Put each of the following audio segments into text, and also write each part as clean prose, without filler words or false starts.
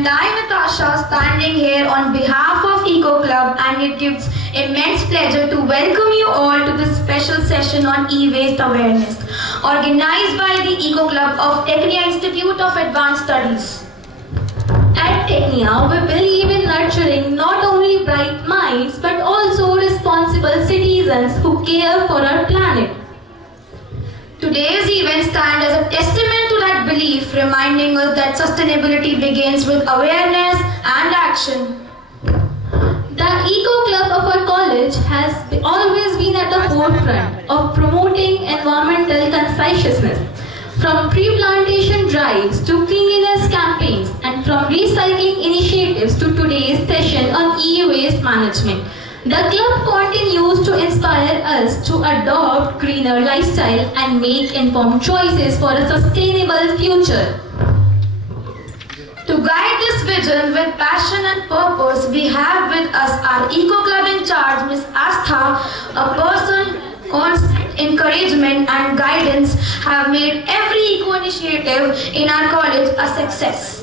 and I, Natasha, standing here on behalf of Eco Club, and it gives immense pleasure to welcome you all to this special session on e-waste awareness, organized by the Eco Club of Tecnia Institute of Advanced Studies. At Tecnia, we believe in nurturing not only bright minds but also responsible citizens who care for our planet. Today's event stands as a testament to that belief, reminding us that sustainability begins with awareness and action. The Eco Club of our college has always been at the forefront of promoting environmental consciousness. From tree-plantation drives to cleanliness campaigns and from recycling initiatives to today's session on e-waste management, the club continues to inspire us to adopt greener lifestyle and make informed choices for a sustainable future. To guide this vision with passion and purpose, we have with us our Eco Club in charge, Ms. Astha, a person constant encouragement and guidance have made every eco initiative in our college a success.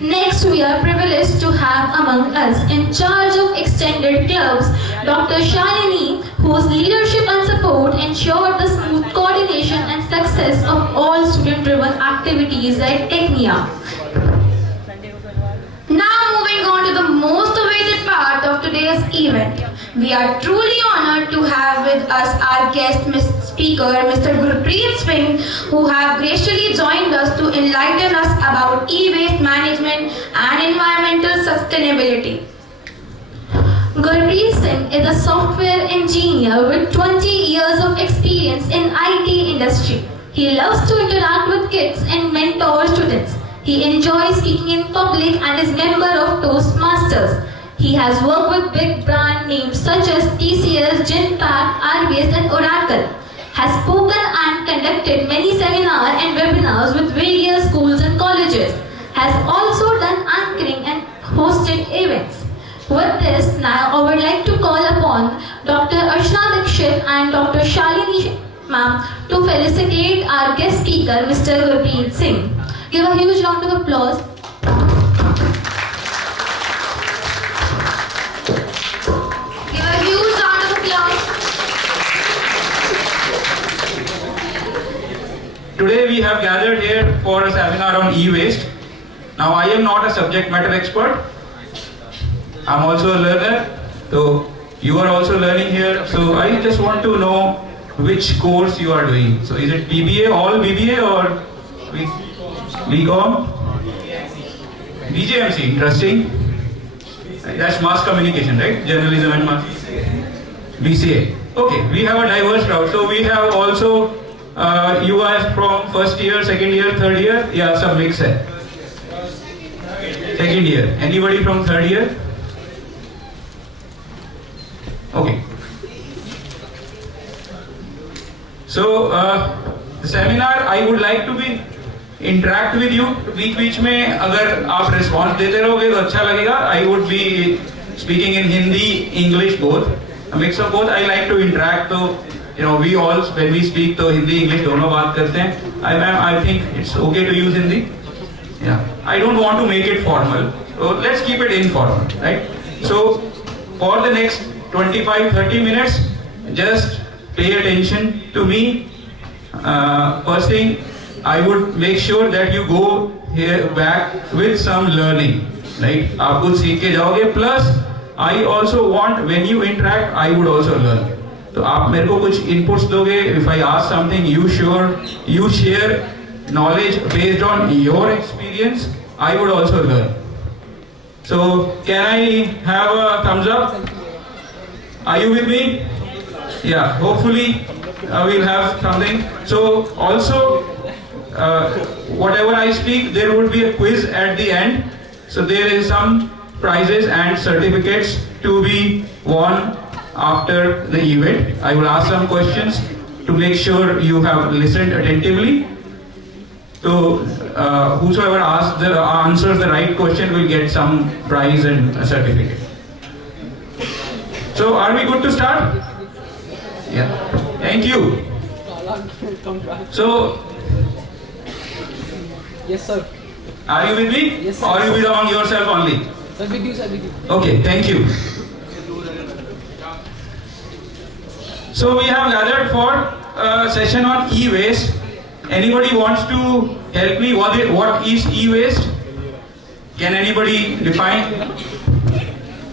Next, we are privileged to have among us, in charge of extended clubs, Dr. Shalini, whose leadership and support ensured the smooth coordination and success of all student-driven activities at Tecnia. Now moving on to the most awaited part of today's event. We are truly honored to have with us our guest speaker, Mr. Gurpreet Singh, who have graciously joined us to enlighten us about e-waste management and environmental sustainability. Gurpreet Singh is a software engineer with 20 years of experience in IT industry. He loves to interact with kids and mentor students. He enjoys speaking in public and is member of Toastmasters. He has worked with big brand names such as TCS, Genpact, RBS and Oracle. Has spoken and conducted many seminars and webinars with various schools and colleges. Has also done anchoring and hosted events. With this, now I would like to call upon Dr. Arshna Dikshit and Dr. Shalini ma'am to felicitate our guest speaker, Mr. Gurpreet Singh. Give a huge round of applause. Today we have gathered here for a seminar on e-waste. Now I am not a subject matter expert. I am also a learner. So you are also learning here. So I just want to know which course you are doing. So is it BBA, all BBA or BCom? BJMC, interesting. That's mass communication, right? Journalism and mass. BCA. Okay, we have a diverse crowd. So we have also you guys from first year, second year, third year? Yeah, some mix hai. Second year. Anybody from third year? Okay. So the seminar, I would like to be interact with you. बीच में अगर आप response देते रहोगे तो अच्छा लगेगा. I would be speaking in Hindi, English both. A mix of both. I like to interact. So we all, when we speak, तो Hindi English दोनों बात करते हैं. I think it's okay to use Hindi. Yeah. I don't want to make it formal. So let's keep it informal, right? So for the next 25-30 minutes, just pay attention to me. First thing, I would make sure that you go here back with some learning, right? आप कुछ सीख के जाओगे. Plus, I also want when you interact, I would also learn. तो आप मेरे को कुछ inputs दोगे. If I ask something, you share knowledge based on your experience. I would also learn. So can I have a thumbs up? Are you with me? Yeah. Hopefully we'll have something. So also whatever I speak, there would be a quiz at the end. So there is some prizes and certificates to be won after the event. I will ask some questions to make sure you have listened attentively. So whosoever answers the right question will get some prize and a certificate. So are we good to start? Yeah. Thank you. So yes, sir. Are you with me? Yes, sir. Or you with among yourself only? Sir, with you, sir, with you. Okay, thank you. So we have gathered for a session on e-waste. Anybody wants to help me? What is e-waste? Can anybody define?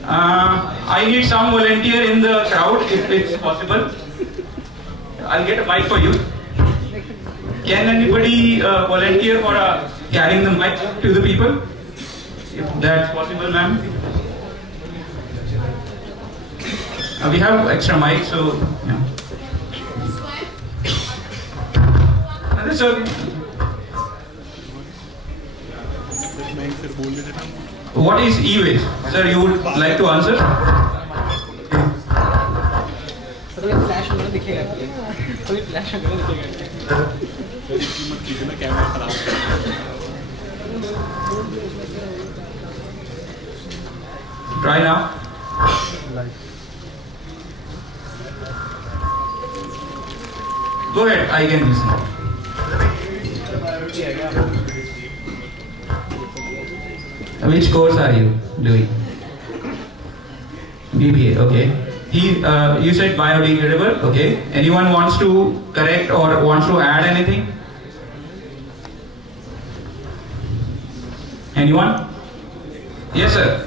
I need some volunteer in the crowd if it's possible. I'll get a mic for you. Can anybody volunteer for carrying the mic to the people? If that's possible, ma'am. We have extra mic, so yeah. So, what is e-waste? Sir, you would like to answer? Sir ये flash वगैरह दिखेगा तो ये flash वगैरह दिखेगा Try now. Go ahead, I can listen. Which course are you doing? BBA, okay. You said biodegradable, okay. Anyone wants to correct or wants to add anything? Anyone? Yes, sir.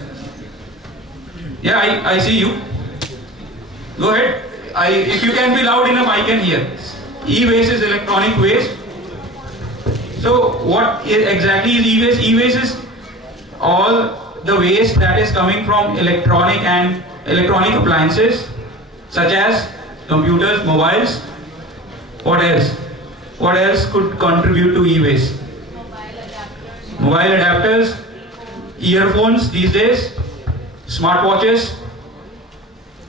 Yeah, I see you. Go ahead. If you can be loud enough, I can hear. E-waste is electronic waste. So what exactly is e-waste? E-waste is all the waste that is coming from electronic appliances such as computers, mobiles. What else? What else could contribute to e-waste? Mobile adapters, earphones these days, smartwatches,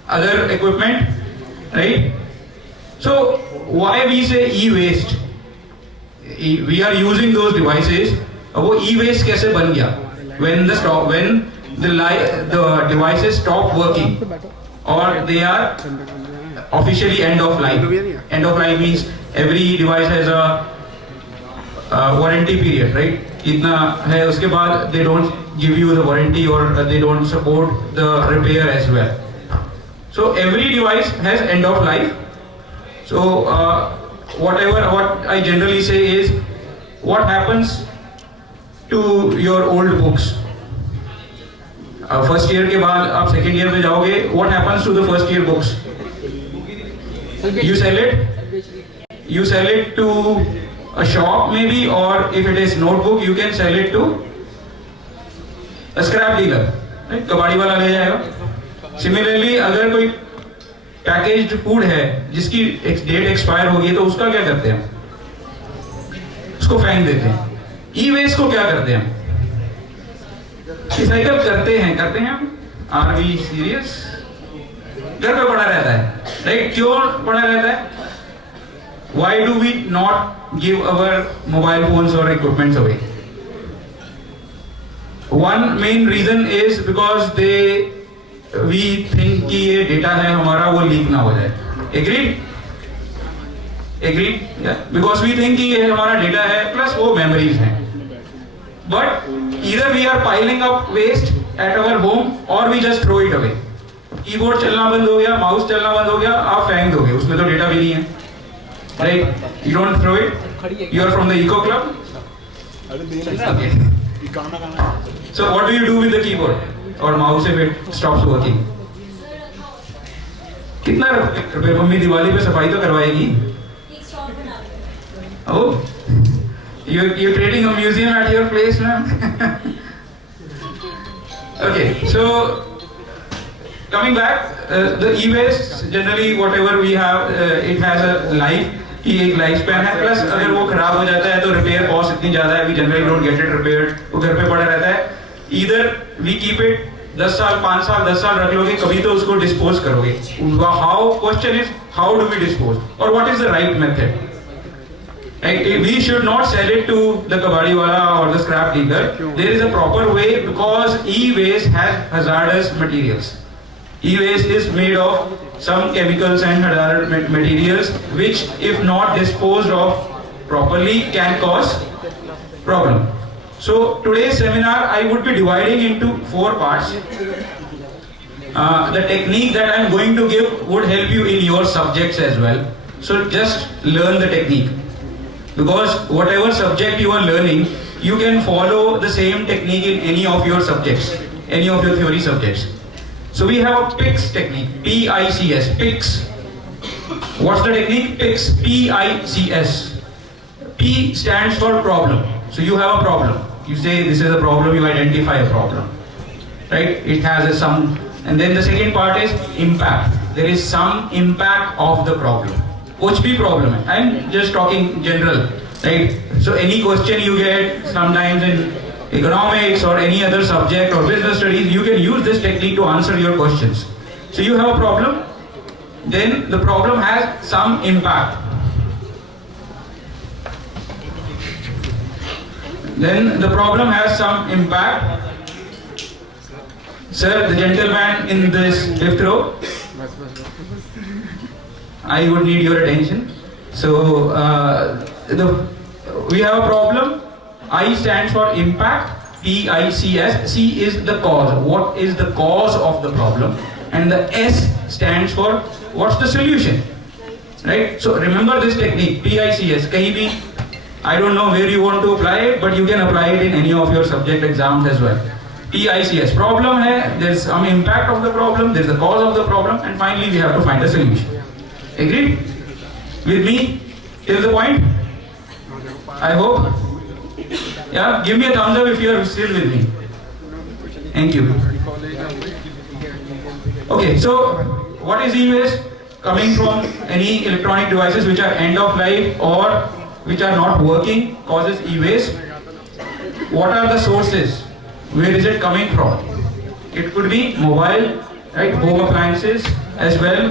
other equipment, right? So why we say e-waste? We are using those devices. वो e-waste कैसे बन गया? When the devices stop working or they are officially end of life. End of life means every device has a warranty period, right? इतना है उसके बाद they don't give you the warranty or they don't support the repair as well. So every device has end of life. So what I generally say is, what happens to your old books? First year के बाद आप second year में जाओगे, what happens to the first year books? You sell it to a shop maybe, or if it is notebook, you can sell it to a scrap dealer. Right? कबाड़ी वाला ले जाएगा. Similarly, अगर कोई packaged food है जिसकी date expire होगी तो उसका क्या करते हैं? उसको फेंक देते हैं. ई वेस्ट को क्या करते हैं? रिसाइकल करते हैं हम. Are we serious? घर पे पड़ा रहता है, राइट? क्यों पड़ा रहता है? Why do we not give our mobile phones or equipments away? One main reason is because we think कि ये डेटा है हमारा वो लीक ना हो जाए. Agreed? Yeah. Because we think कि ये हमारा डेटा है प्लस वो मेमोरीज हैं. But either we are piling up waste at our home or we just throw it away. Keyboard चलना बंद हो गया, माउस चलना बंद हो गया, आप फेंक दोगे, उसमें तो डेटा भी नहीं है. Right? You don't throw it. You are from the Eco Club. Okay. So what do you do with the keyboard or mouse if it stops working? कितना रुपए मम्मी दिवाली पे सफाई तो करवाएगी? Oh, you're creating a museum at your place, ma'am. Okay, so coming back, the e-waste generally whatever we have, it has a life. कि एक life span है, plus अगर वो खराब हो जाता है तो रिपेयर कॉस्ट इतनी ज्यादा है, we generally don't get it repaired, वो घर पे पड़ा रहता है. ईदर वी कीप इट 10 साल 5 साल 10 साल रख लोगे, कभी तो उसको डिस्पोज करोगे. How question is how do we dispose और what is the right method? We should not sell it to the kabadi wala or the scrap dealer. There is a proper way because e-waste has hazardous materials. E-waste is made of some chemicals and hazardous materials which, if not disposed of properly, can cause problem. So today's seminar I would be dividing into 4 parts. The technique that I am going to give would help you in your subjects as well. So just learn the technique. Because whatever subject you are learning, you can follow the same technique in any of your subjects, any of your theory subjects. So we have a PICS technique, P-I-C-S, PICS. What's the technique? PICS, P-I-C-S. P stands for problem. So you have a problem. You say this is a problem, you identify a problem. Right? It has a sum. And then the second part is impact. There is some impact of the problem. Kuch bhi problem hai. I'm just talking general. Right? So any question you get sometimes in economics or any other subject or business studies, you can use this technique to answer your questions. So you have a problem, then the problem has some impact. Then the problem has some impact. Sir, the gentleman in this 5th row, I would need your attention. So we have a problem. I stands for impact, P-I-C-S. C is the cause. What is the cause of the problem? And the S stands for what's the solution? Right? So remember this technique, P-I-C-S. Kahin bhi, I don't know where you want to apply it, but you can apply it in any of your subject exams as well. P-I-C-S. Problem hai, there's some impact of the problem, there's the cause of the problem, and finally we have to find a solution. Agreed? With me? Till the point? I hope. Yeah, give me a thumbs up if you are still with me. Thank you. Okay, so what is e-waste? Coming from any electronic devices which are end of life or which are not working causes e-waste. What are the sources? Where is it coming from? It could be mobile, right? Home appliances as well.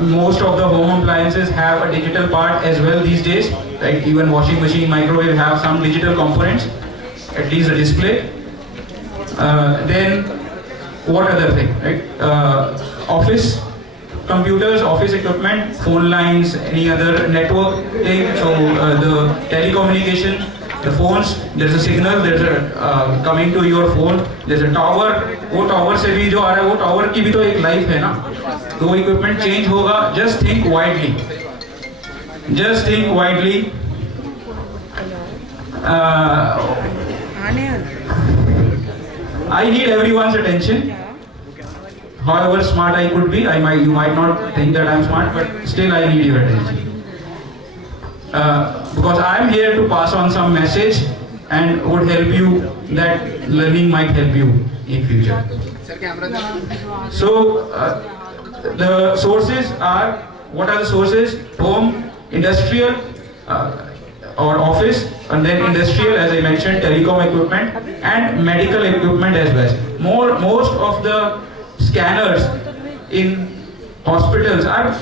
Most of the home appliances have a digital part as well these days, right? Even washing machine, microwave have some digital components, at least a display. Then what other thing, right? Office computers, office equipment, phone lines, any other network thing. So the telecommunication, the phones, there's a signal, there's a coming to your phone, there's a tower. वो tower से भी जो आ रहा है, वो tower की भी तो एक life है ना. तो equipment change होगा. Just think widely. Just think widely. I need everyone's attention. However smart I could be, you might not think that I'm smart, but still I need your attention. Because I'm here to pass on some message and would help you, that learning might help you in future. So the sources are, what are the sources? Home, industrial or office, and then industrial, as I mentioned, telecom equipment and medical equipment as well. Most of the scanners in hospitals are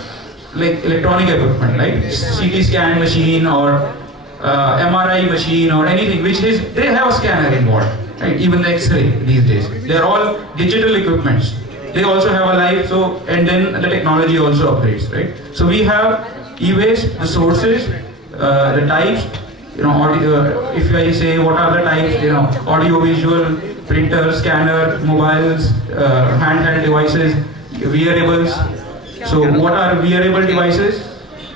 like electronic equipment, like CT scan machine or MRI machine or anything which is, they have a scanner involved, right? Even the X-ray these days, they are all digital equipments. They also have a life, so, and then the technology also upgrades, right? So we have e-waste, the sources, the types, you know, audio, if I say what are the types, you know, audio visual, printer, scanner, mobiles, handheld devices, wearables. So what are wearable devices?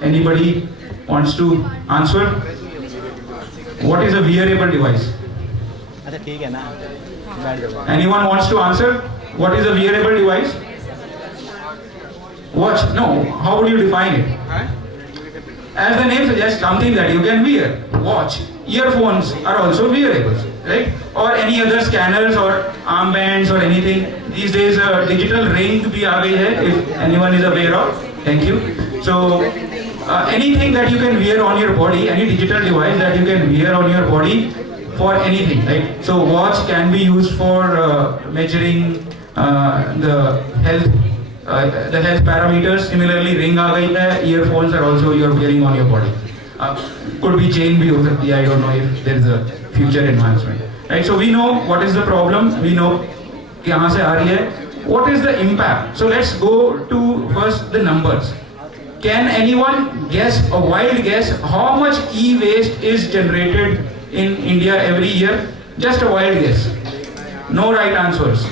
Anybody wants to answer? What is a wearable device? Anyone wants to answer? What is a wearable device? Watch? No. How would you define it? As the name suggests, something that you can wear. Watch. Earphones are also wearables, right? Or any other scanners or armbands or anything. These days a digital ring bhi aa gayi hai, if anyone is aware of. Thank you. So anything that you can wear on your body, any digital device that you can wear on your body for anything, right? So watch can be used for measuring the health parameters. Similarly, ring aa gayi hai, earphones are also you are wearing on your body. Could be chain bhi ho sakti hai, I don't know if there is a future advancement. Right? So we know what is the problem, we know kahan se aa rahi hai, what is the impact. So let's go to first the numbers. Can anyone guess, a wild guess, how much e-waste is generated in India every year? Just a wild guess. No right answers.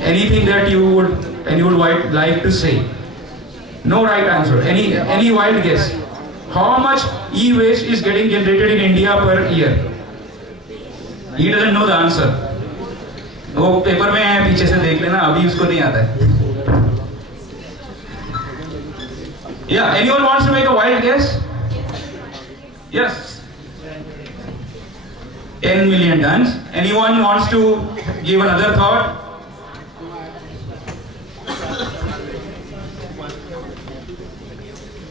Anything that you would like to say. No right answer. Any wild guess. How much e-waste is getting generated in India per year? He doesn't know the answer. वो paper में है, पीछे से देख लेना, अभी उसको नहीं आता है. Yeah, anyone wants to make a wild guess? Yes. 10 million tons. Anyone wants to give another thought?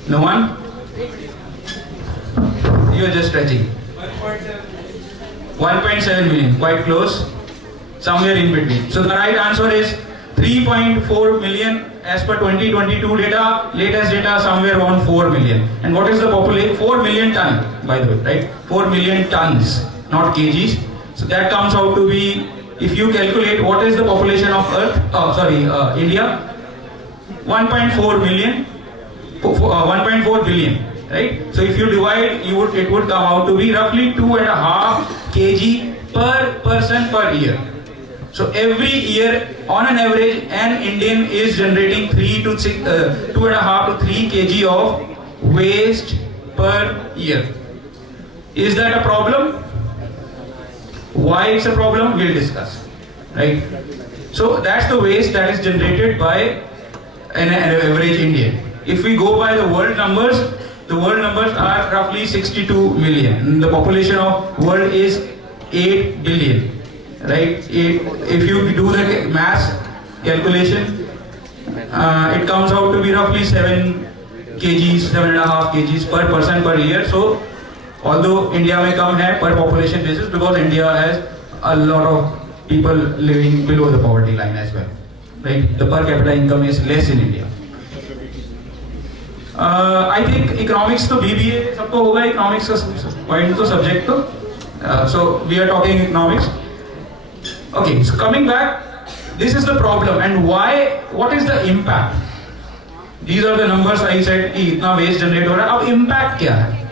No one? You are just stretching. 1.7 million, quite close. Somewhere in between. So the right answer is 3.4 million as per 2022 data. Latest data somewhere around 4 million. And what is the population? 4 million ton, by the way, right? 4 million tons, not kgs. So that comes out to be, if you calculate what is the population of Earth, India, 1.4 million, 1.4 billion, right? So if you divide, it would come out to be roughly 2.5 kg per person per year. So every year, on an average, an Indian is generating 2.5 to 3 kg of waste per year. Is that a problem? Why it's a problem? We'll discuss, right? So that's the waste that is generated by an average Indian. If we go by the world numbers are roughly 62 million. The population of world is 8 billion. Right? If you do the mass calculation, it comes out to be roughly 7 kgs, 7.5 kgs per person per year. So, although India may come here per population basis, because India has a lot of people living below the poverty line as well. Right? The per capita income is less in India. I think economics to BBA सबको होगा economics का point तो subject तो. So we are talking economics. Okay, so coming back, this is the problem and why, what is the impact? These are the numbers I said कि इतना waste generate हो रहा है, अब impact क्या है?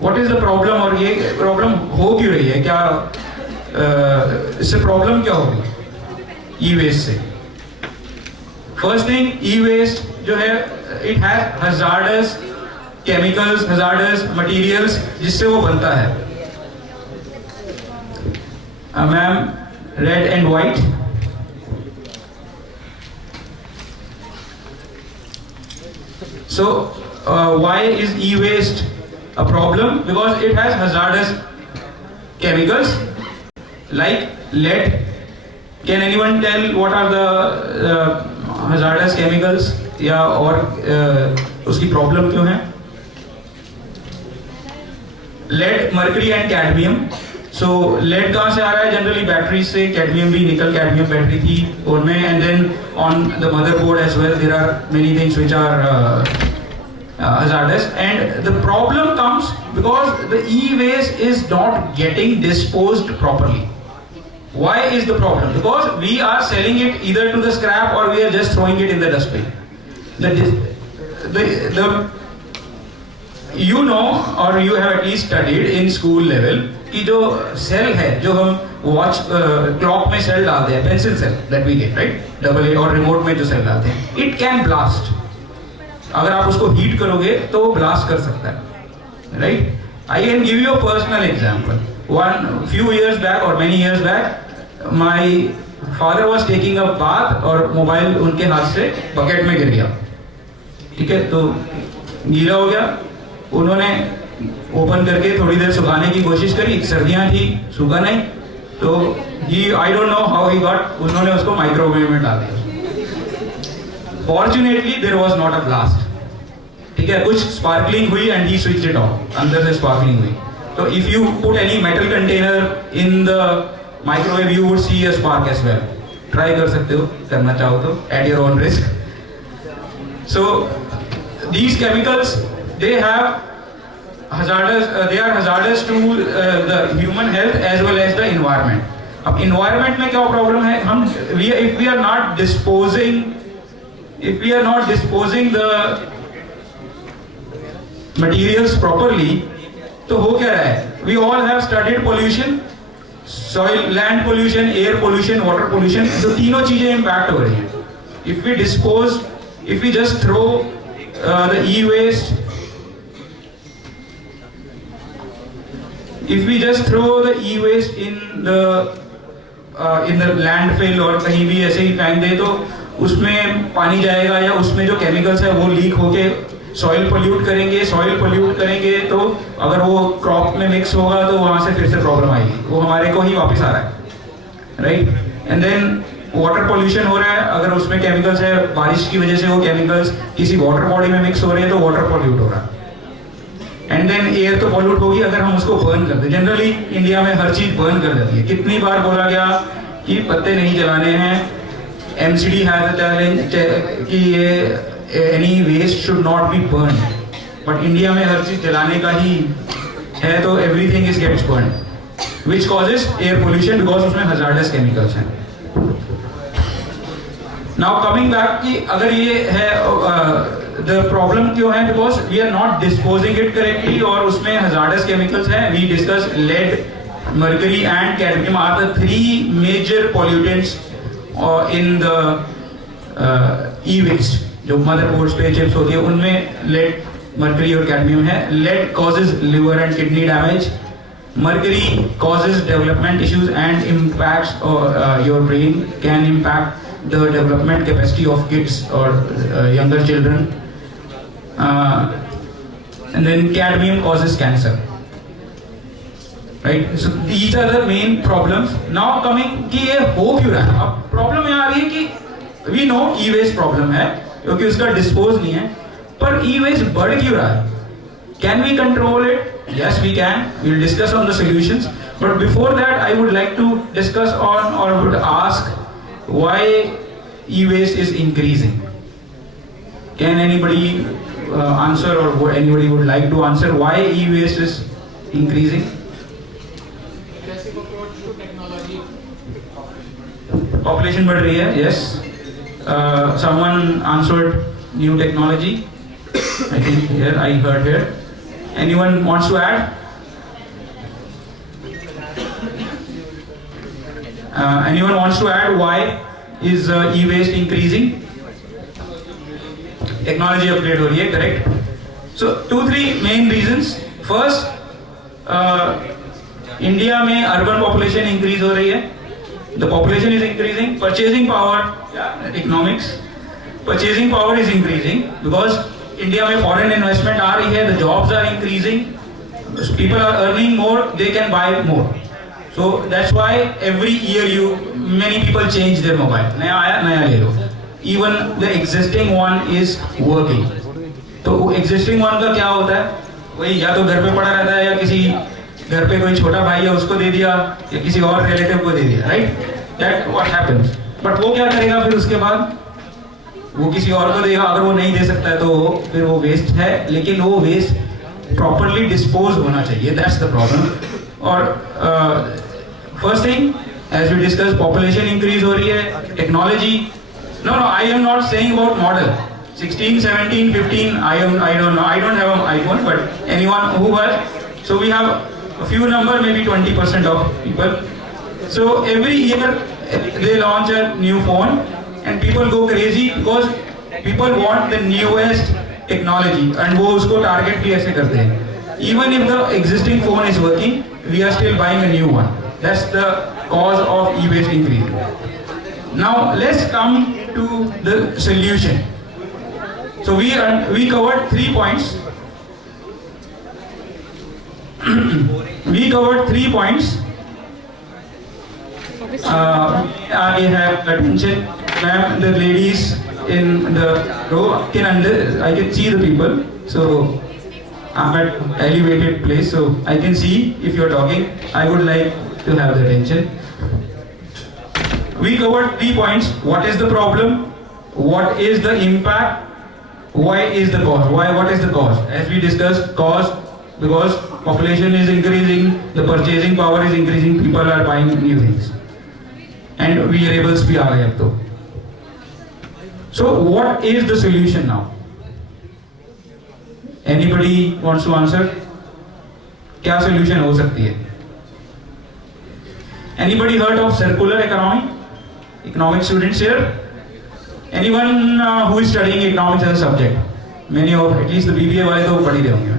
What is the problem और ये problem हो क्यों रही है? क्या इससे problem क्या होगी? E-waste से. First thing, e-waste जो है, it has hazardous chemicals, hazardous materials जिससे वो बनता है. Ma'am, red and white. So why is e-waste a problem? Because it has hazardous chemicals like lead. Can anyone tell what are the hazardous chemicals या और उसकी problem क्यों है? Lead, mercury and cadmium. So lead कहाँ से आ रहा है? Generally batteries से, cadmium भी nickel cadmium battery थी उनमें, and then on the motherboard as well there are many things which are hazardous, and the problem comes because the e-waste is not getting disposed properly. Why is the problem? Because we are selling it either to the scrap or we are just throwing it in the dustbin. You know, or you have at least studied in school level कि जो cell है, जो हम watch clock में cell डालते हैं, pencil cell that we get, right? AA और remote में जो सेल डालते हैं, it can blast. अगर आप उसको हीट करोगे तो वो ब्लास्ट कर सकता है, right? I can give you a personal example. One few years back or many years back, my father was taking a bath और मोबाइल उनके हाथ से बकेट में गिर गया, ठीक है? तो गीला हो गया, उन्होंने ओपन करके थोड़ी देर सुखाने की कोशिश करी, सर्दियां थी, सूखा नहीं, तो I don't know how he got, उन्होंने उसको माइक्रोवेव में डाल दिया. Fortunately there was not a blast, ठीक है? कुछ स्पार्कलिंग हुई and he switched it off, अंदर से स्पार्कलिंग हुई. So if you put any metal container in the microwave you would see a spark as well. Try कर सकते हो, करना चाहो तो, at your own risk. So these chemicals, they have hazardous, they are hazardous to the human health as well as the environment. अब environment में क्या problem है? हम if we are not disposing the materials properly, तो हो क्या रहा है? We all have studied pollution, soil, land pollution, air pollution, water pollution. तो तीनों चीजें impact हो रही हैं. If we dispose, if we just throw the e-waste, if we just throw the e-waste in the landfill और कहीं भी ऐसे ही फेंक दे तो उसमें पानी जाएगा या उसमें जो केमिकल्स है वो लीक होके सॉइल पोल्यूट करेंगे तो अगर वो क्रॉप में मिक्स होगा तो वहां से फिर से प्रॉब्लम आएगी, वो हमारे को ही वापस आ रहा है, right? And then water pollution हो रहा है, अगर उसमें केमिकल्स है, बारिश की वजह से वो केमिकल्स किसी वाटर बॉडी में मिक्स हो रहे हैं तो वाटर पोल्यूट हो रहा है. एंड देन एयर तो पोल्यूट होगी अगर हम उसको बर्न कर दें. जनरली इंडिया में हर चीज बर्न कर जाती है. कितनी बार बोला गया कि पत्ते नहीं जलाने हैं, MCD हैज अ चैलेंज कि ये any waste should not be burn, but India में हर चीज जलाने का ही है तो everything is gets burn, which causes air pollution because उसमें हजार्डस केमिकल्स हैं. नाउ कमिंग बैक कि अगर ये है द प्रॉब्लम क्यों है, because we are not disposing it correctly और उसमें हजार्डस केमिकल्स हैं. We discuss lead, mercury and cadmium are the 3 major pollutants in the e-waste. जो मदरबोर्ड्स पे चिप्स होती है उनमें लेड, मर्करी और कैडमियम है. Lead causes liver and kidney damage, mercury causes development issues and impacts your brain, can impact the development capacity of kids or younger children, and then cadmium causes cancer, right? So these are the main problems. Now coming कि ये हो क्यों रहा है? अब problem ये आ रही है कि we know e-waste प्रॉब्लम है क्योंकि उसका डिस्पोज नहीं है, पर e-waste बढ़ क्यों रहा है? Can we control it? Yes, we can. We'll discuss on the solutions. But before that, I would like to discuss on or would ask why e-waste is increasing. Can anybody answer or anybody would like to answer why e-waste is increasing? Population बढ़ रही है, yes. Someone answered new technology. I think here I heard here. Anyone wants to add? Anyone wants to add why is e-waste increasing? Technology upgrade हो रही है, correct? So 2-3 main reasons. First, India में urban population increase हो रही है. The population is increasing. Purchasing power, economics. Purchasing power is increasing because India में foreign investment आ रही है. The jobs are increasing. People are earning more. They can buy more. So that's why every year many people change their mobile. नया आया नया ले लो. Even the existing one is working. तो existing one का क्या होता है? वही या तो घर पे पड़ा रहता है या किसी घर पे कोई छोटा भाई है उसको दे दिया या किसी और रिलेटिव को दे दिया, right? That what happens. But वो क्या करेगा फिर उसके बाद? वो किसी और को देगा. अगर वो नहीं दे सकता है तो फिर वो वेस्ट है, लेकिन वो वेस्ट प्रॉपरली डिस्पोज होना चाहिए. That's the problem. और first thing, as we discussed, population increase हो रही है, technology. No, I am not saying about model. 16, 17, 15. I don't know. I don't have an iPhone, but anyone who has. So we have a few number, maybe 20% of people. So every year they launch a new phone, and people go crazy because people want the newest technology, and वो उसको target भी ऐसे करते हैं. Even if the existing phone is working, we are still buying a new one. That's the cause of e-waste increase. Now let's come to the solution. So we covered 3 points. We covered 3 points. I have attention, ma'am. The ladies in the row I can see the people. So I'm at elevated place, so I can see if you're talking. I would like to have the attention. We covered 3 points. What is the problem? What is the impact? Why is the cause? What is the cause? As we discussed, cause because population is increasing, the purchasing power is increasing, people are buying new things, and variables भी आ गए अब तो. So what is the solution now? Anybody wants to answer? क्या solution हो सकती है? Anybody heard of circular economy? Economic students here? Anyone who is studying economics as a subject? Many of, at least the BBA वाले तो पढ़ ही रहे होंगे,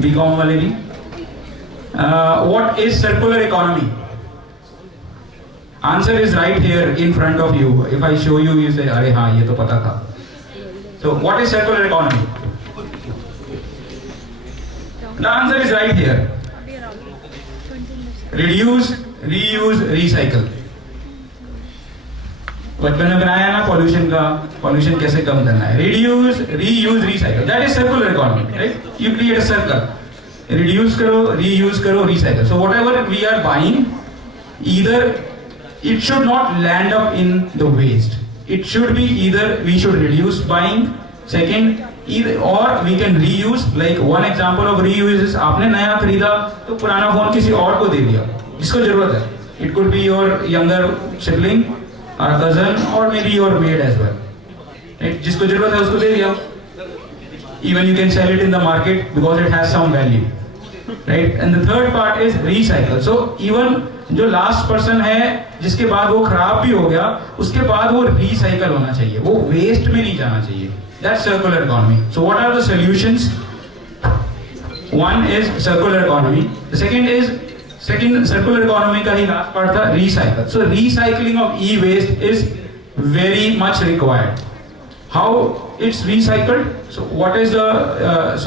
BCom वाले भी. What is circular economy? Answer is right here in front of you. If I show you, you say, अरे हाँ ये तो पता था. So what is circular economy? The answer is right here. Reduce, reuse, recycle. बचपन में बनाया ना pollution कैसे कम करना है. Reduce, reuse, recycle. That is circular economy, right? You create a circle. Reduce करो, reuse करो, recycle. So whatever we are buying, either it should not land up in the waste. It should be either we should reduce buying, second, either or we can reuse. Like one example of reuse is आपने नया खरीदा तो पुराना phone किसी और को दे दिया जिसको जरूरत है. It could be your younger sibling, or cousin, or maybe your maid as well. Right? जिसको जरूरत है उसको दे दिया. Even you can sell it in the market because it has some value. Right? And the third part is recycle. So even जो last person है जिसके बाद वो खराब भी हो गया उसके बाद वो रिसाइकल होना चाहिए, वो वेस्ट में नहीं जाना चाहिए. That's circular economy. So what are the solutions? One is circular economy. The second is circular economy का ही last part था recycle. So recycling of e-waste is very much required. How it's recycled? So what is the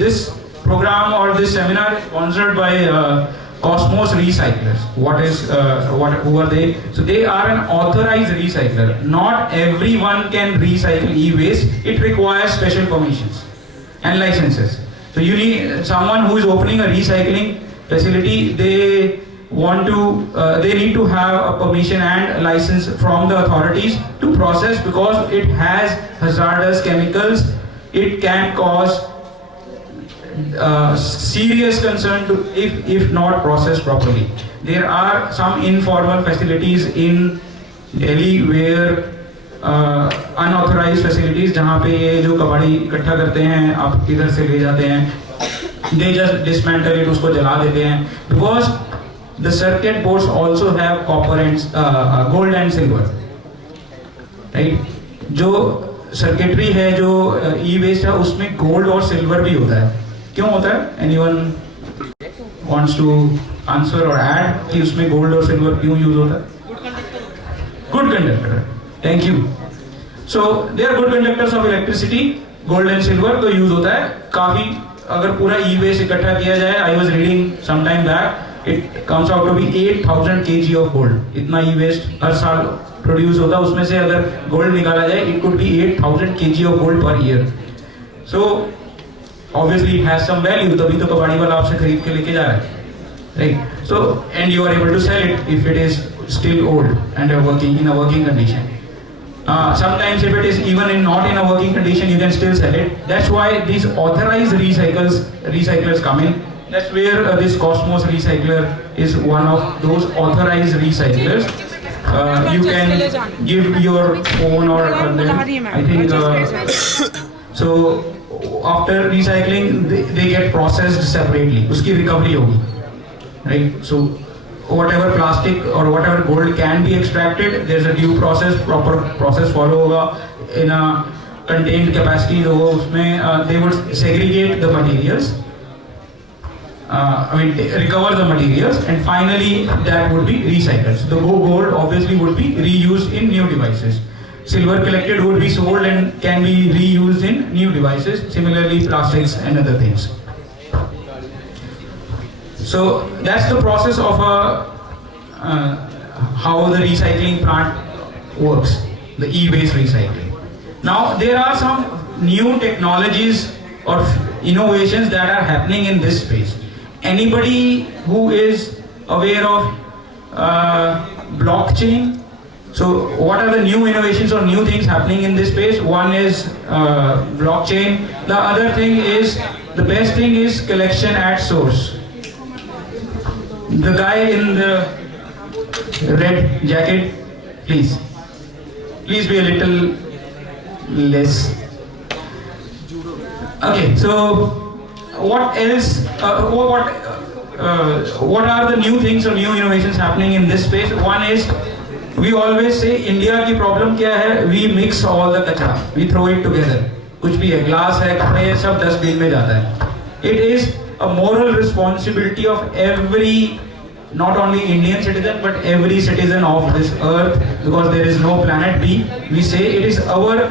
this program or this seminar is sponsored by Cosmos Recyclers. Who are they? So they are an authorized recycler. Not everyone can recycle e-waste. It requires special permissions and licenses. So you need someone who is opening a recycling facility. They need to have a permission and license from the authorities to process, because it has hazardous chemicals. It can cause serious concern to if not processed properly. There are some informal facilities in Delhi where unauthorized facilities जहाँ पे ये जो कबाड़ी इकट्ठा करते हैं आप इधर से ले जाते हैं, they just dismantle it, उसको जला देते हैं, because the circuit boards also have copper and gold and silver, right? जो सर्किटरी है जो ई-वेस्ट है उसमें गोल्ड और सिल्वर भी होता है. क्यों होता है? Anyone wants to answer or add कि उसमें गोल्ड और सिल्वर क्यों यूज होता है? Good conductor. Thank you. So they are good conductors of electricity. Gold and silver तो यूज होता है काफी. अगर पूरा ई-वेस्ट इकट्ठा किया जाए, I was reading some time back, it comes out to be 8,000 kg of gold. इतना ई-वेस्ट हर साल प्रोड्यूस होता है, उसमें से अगर गोल्ड निकाला जाए, it could be 8,000 kg of gold per year. So obviously it has some value, तभी तो कबाड़ी वाला आपसे खरीद के लेके जा रहा है, right? So and you are able to sell it if it is still old and in a working condition. Sometimes if it is even not in a working condition, you can still sell it. That's why these authorized recyclers come in. That's where this Cosmos Recycler is one of those authorized recyclers. You can give your phone or I think so after recycling they get processed separately. उसकी recovery होगी, right? So whatever plastic or whatever gold can be extracted, there's a due process, proper process follow होगा in a contained capacity. तो वो उसमें they would segregate the materials, recover the materials, and finally that would be recycled. So the gold obviously would be reused in new devices. Silver collected would be sold and can be reused in new devices. Similarly, plastics and other things. So that's the process of how the recycling plant works, the e-waste recycling. Now there are some new technologies or innovations that are happening in this space. Anybody who is aware of blockchain? So what are the new innovations or new things happening in this space? One is blockchain. The other thing is, the best thing is collection at source. The guy in the red jacket, please be a little less. Okay, so what else? What are the new things or new innovations happening in this space? One is, we always say India की problem क्या है? We mix all the कचरा, we throw it together. कुछ भी है, glass है, कपड़े है, सब डस्टबिन में जाता है. It is a moral responsibility of every, not only Indian citizen, but every citizen of this earth, because there is no planet B. We say it is our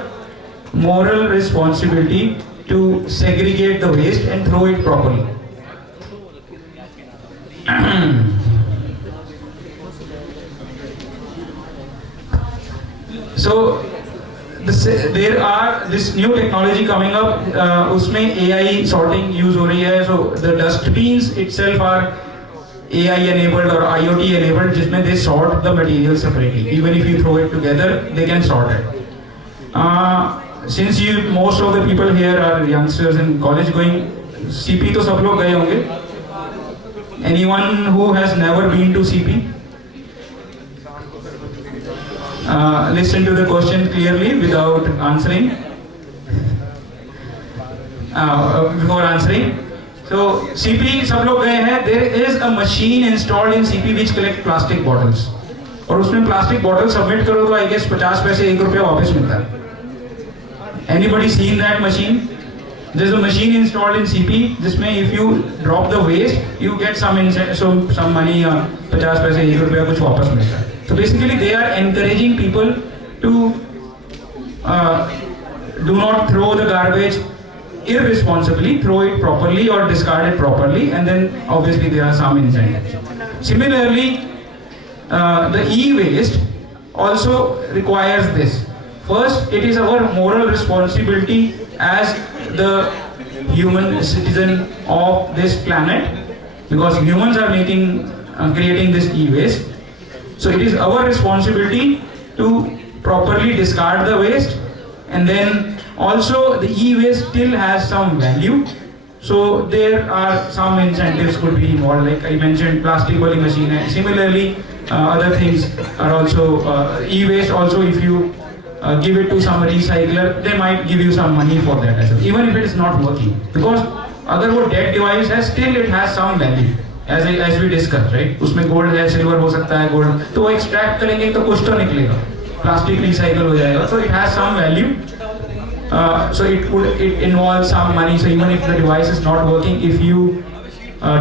moral responsibility to segregate the waste and throw it properly. So there are this new technology coming up. उसमें AI sorting use हो रही है. So the dustbins itself are AI enabled or IoT enabled, जिसमें they sort the material separately. Even if you throw it together, they can sort it. Since most of the people here are youngsters and college going, CP तो सब लोग गए होंगे. Anyone who has never been to CP? Listen to the question clearly without answering. Before answering. So CP सब लोग गए हैं. There is a machine installed in CP which collect plastic bottles. और उसमें plastic bottle submit करो तो I guess 50 पैसे 1 रुपया वापस मिलता है. Anybody seen that machine? There's a machine installed in CP जिसमें if you drop the waste, you get some money, 50 पैसे 1 रुपया कुछ वापस मिलता है. So basically they are encouraging people to do not throw the garbage irresponsibly, throw it properly or discard it properly, and then obviously there are some incentives. Similarly, the e-waste also requires this. First, it is our moral responsibility as the human citizen of this planet, because humans are creating this e-waste. So it is our responsibility to properly discard the waste, and then also the e-waste still has some value. So there are some incentives could be involved, like I mentioned, plastic wali machine. Similarly, other things are also e-waste. Also, if you give it to some recycler, they might give you some money for that as well, even if it is not working. Because अगर वो dead device है, still it has some value. As we discussed, right? उसमें gold है, silver हो सकता है, gold. तो वो extract करेंगे तो कुछ तो निकलेगा. Plastic recycle हो जाएगा. So it has some value. So it involves some money. So even if the device is not working, if you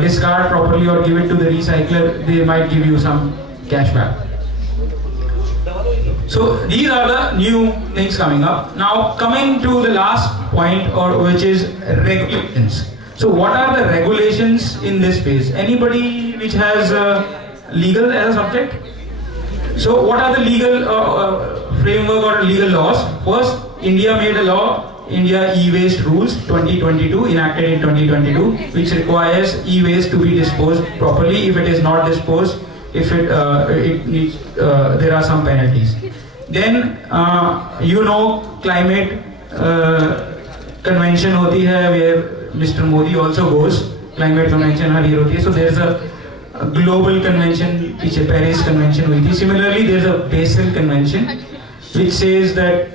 discard properly or give it to the recycler, they might give you some cash back. So these are the new things coming up. Now coming to the last point, which is regulations. So what are the regulations in this space? Anybody which has legal as a subject? So what are the legal framework or legal laws? First, India made a law, India E-Waste Rules 2022, enacted in 2022, which requires e-waste to be disposed properly. If it is not disposed, if it needs, there are some penalties. Then climate convention होती है, where Mr. Modi also goes. Climate convention her year होती है. So there's a global convention, पीछे Paris convention हुई थी. Similarly, there's a Basel convention, which says that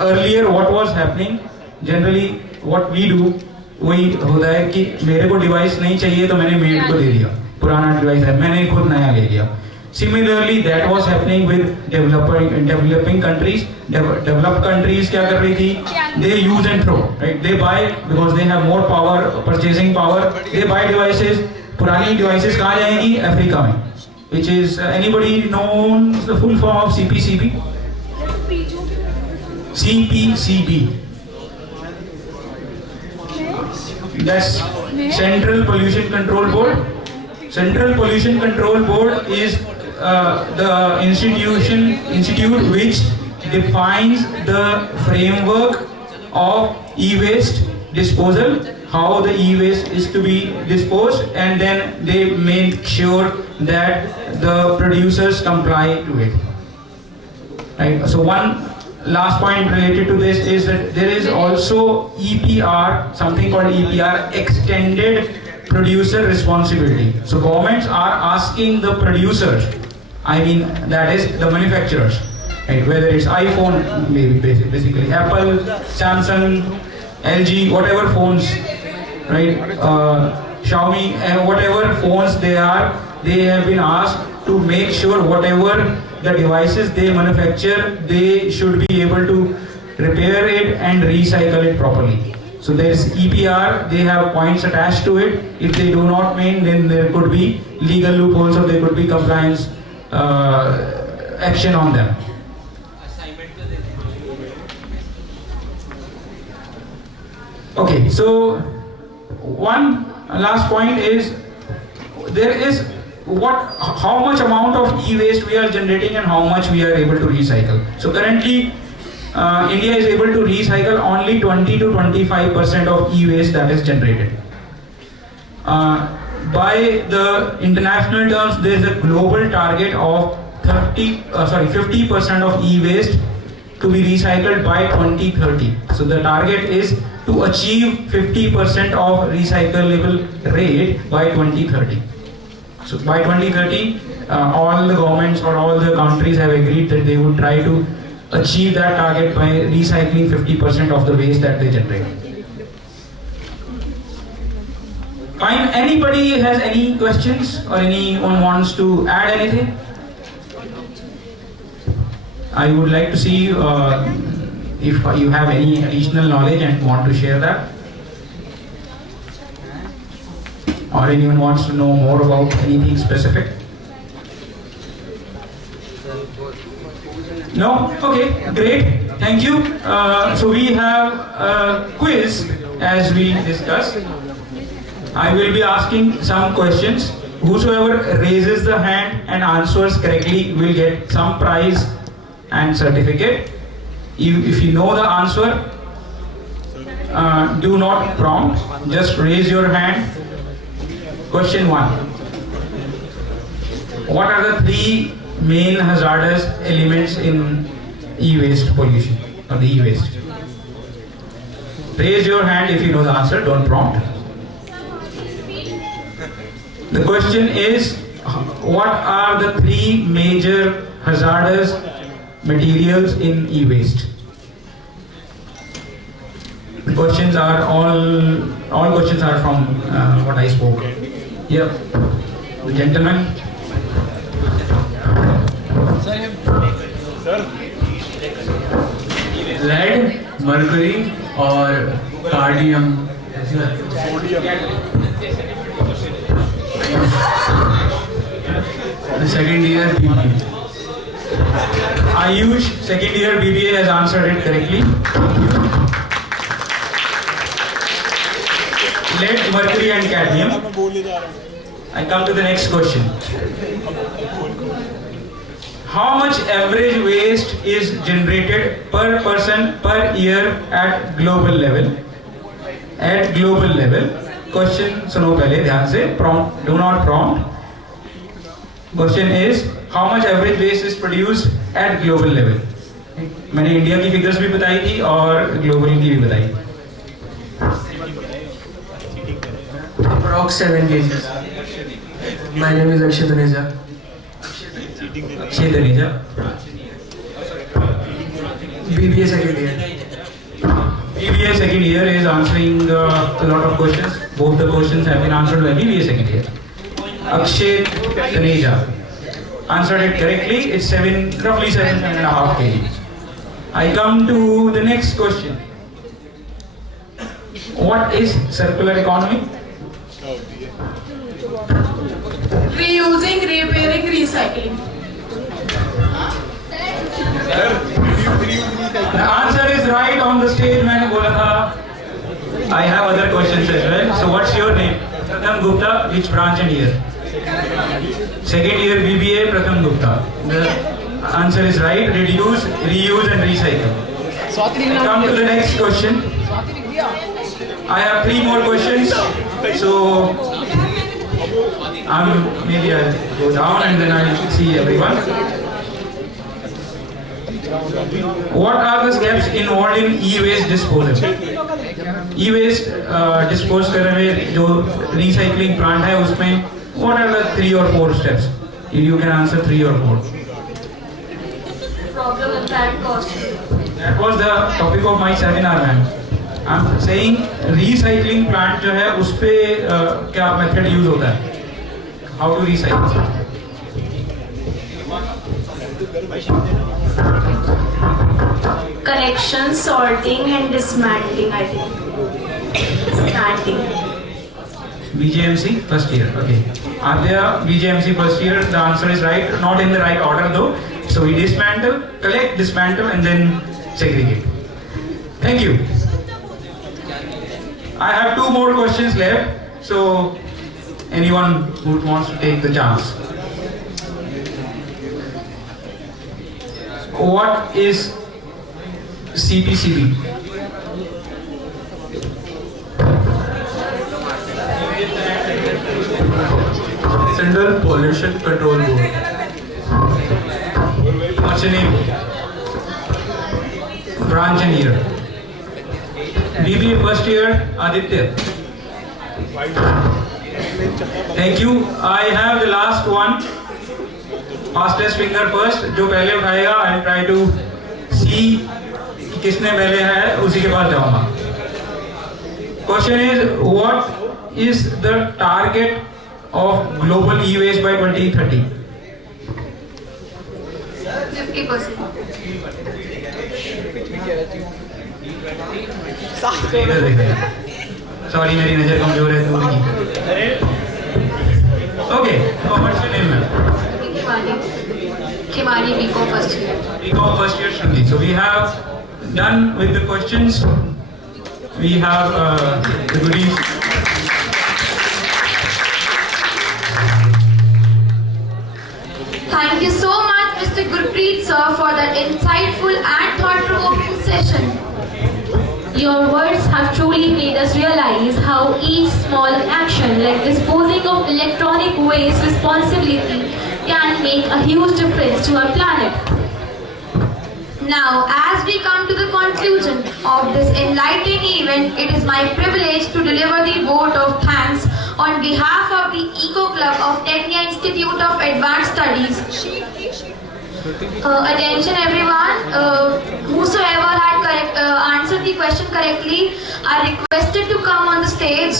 earlier what was happening, generally what we do वही होता है कि मेरे को डिवाइस नहीं चाहिए तो मैंने मेड को दे दिया, पुराना डिवाइस है, मैंने खुद नया ले लिया. Similarly, that was happening with developing countries. Developed countries क्या कर रही थी? They use and throw, right? They buy because they have more power, purchasing power. They buy devices. पुरानी devices कहाँ जाएंगी? अफ्रीका में. Which is anybody knows the full form of CPCB? CPCB. That's Central Pollution Control Board. Central Pollution Control Board is the institute which defines the framework of e-waste disposal, how the e-waste is to be disposed, and then they make sure that the producers comply to it. Right. So one last point related to this is that there is also EPR, something called EPR, extended producer responsibility. So governments are asking the producers, I mean that is the manufacturers, right? Whether it's iPhone, maybe basically Apple, Samsung, LG, whatever phones right? Xiaomi and whatever phones they are, they have been asked to make sure whatever the devices they manufacture, they should be able to repair it and recycle it properly. So there is EPR, they have points attached to it. If they do not mean, then there could be legal loopholes or there could be compliance action on them. Okay, so one last point is there is how much amount of e-waste we are generating and how much we are able to recycle. So currently India is able to recycle only 20 to 25% of e-waste that is generated. By the international terms, there is a global target of 50% of e-waste to be recycled by 2030. So the target is to achieve 50% of recyclable rate by 2030. So by 2030, all the governments or all the countries have agreed that they would try to achieve that target by recycling 50% of the waste that they generate. Fine. Anybody has any questions or anyone wants to add anything? I would like to see if you have any additional knowledge and want to share that. Or anyone wants to know more about anything specific? No? Okay, great. Thank you. So we have a quiz as we discussed. I will be asking some questions. Whosoever raises the hand and answers correctly will get some prize and certificate. If you know the answer, do not prompt, just raise your hand. Question 1. What are the 3 main hazardous elements in e-waste pollution or the e-waste? Raise your hand if you know the answer, don't prompt. The question is, what are the 3 major hazardous materials in e-waste? The questions are all questions are from what I spoke. Yep. The gentleman. Sir. Lead, mercury और cardium. The second year BBA. Ayush, second year BBA, has answered it correctly. Lead, mercury and cadmium. I come to the next question. How much average waste is generated per person per year at global level? At global level. Question सुनो पहले ध्यान से. Prompt, do not prompt. Question is, how much average waste is produced at global level? मैंने India की figures भी बताई थी और ग्लोबल की भी बताई. Approx 7 kgs. My name is Akshay Taneja. Akshay Taneja. BBA second year. BBA second year is answering a lot of questions. Both the questions have been answered by BBA second year. Akshay Taneja answered it correctly. It's roughly 7.5 kg. I come to the next question. What is circular economy? Reusing, repairing, recycling. The answer is right on the stage. मैंने बोला था. I have other questions as well. So what's your name? Pratham Gupta. Which branch and year? Second year BBA, Pratham Gupta. The answer is right. Reduce, reuse and recycle. Come to the next question. I have 3 more questions. So maybe I'll go down and then I'll see everyone. What are the steps involved in e-waste disposal? E-waste dispose करने में जो recycling plant है उसमें what are the 3 or 4 steps? If you can answer 3 or 4. Problem, impact, cost. That was the topic of my seminar, ma'am. I'm saying recycling plant जो है उस पे क्या method use होता है? How to recycle? Collection, sorting and dismantling, I think. Dismantling. BJMC first year. Okay. Adya, BJMC first year. The answer is right. Not in the right order though. So we dismantle, collect, dismantle, and then segregate. Thank you. I have 2 more questions left. So anyone who wants to take the chance. What is CPCB? Central Pollution Control Board. What's your name? Branch and year. BBA first year, Aditya. Thank you. I have the last one. Fastest finger first. जो पहले उठाएगा, I'll try to see कि किसने पहले है, उसी के पास जाऊँगा. Question is, what is the target of global e-waste by 2030? 50%. इधर देखिए. Sorry, मेरी नजर कमजोर है दूर की. Okay, what's your name, ma'am? Kimani BCom first year. BCom first year, Shruti. So we have done with the questions. We have the goodies. Thank you so much, Mr. Gurpreet sir, for that insightful and thought-provoking session. Your words have truly made us realize how each small action, like disposing of electronic waste responsibly, can make a huge difference to our planet. Now, as we come to the conclusion of this enlightening event, it is my privilege to deliver the vote of thanks on behalf of the Eco Club of Tecnia Institute of Advanced Studies. Attention everyone, whosoever had answered the question correctly are requested to come on the stage.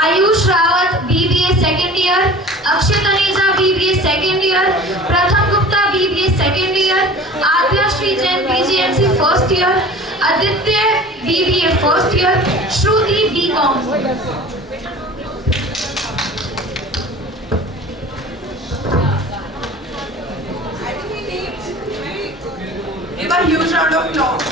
Ayush Rawat, BBA second year. Akshay Taneja, BBA second year. Pratham Gupta, BBA second year. Adya Srijan, BGMC first year. Aditya, BBA first year. Shruti, BCom. Give a huge round of applause.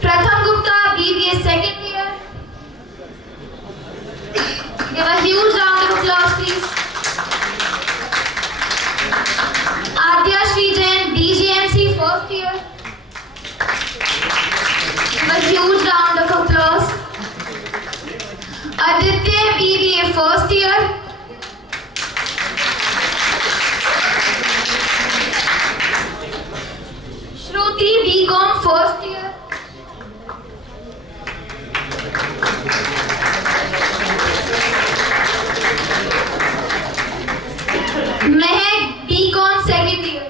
Pratham Gupta, BBA second year. Give a huge round of applause, please. Adya Srijan, BGMC first year. Give a huge round of applause. Aditya, BBA first year. Shruti, BCom first year. Mehak, BCom second year.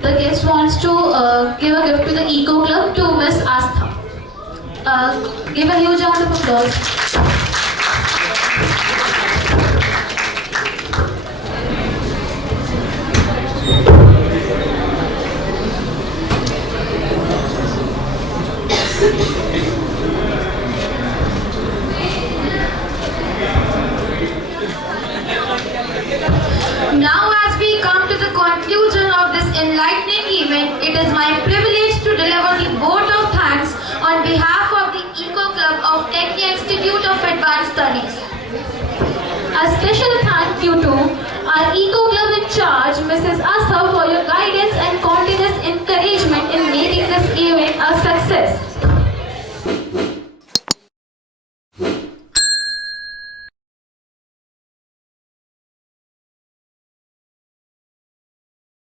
The guest wants to give a gift to the Eco Club to Miss Astha. Give a huge round of applause. Now as we come to the conclusion of this enlightening event, it is my privilege to deliver the vote of thanks on behalf of the Eco Club of Tecnia Institute of Advanced Studies. A special thank you to our Eco Club in charge, Mrs. Asha, for your guidance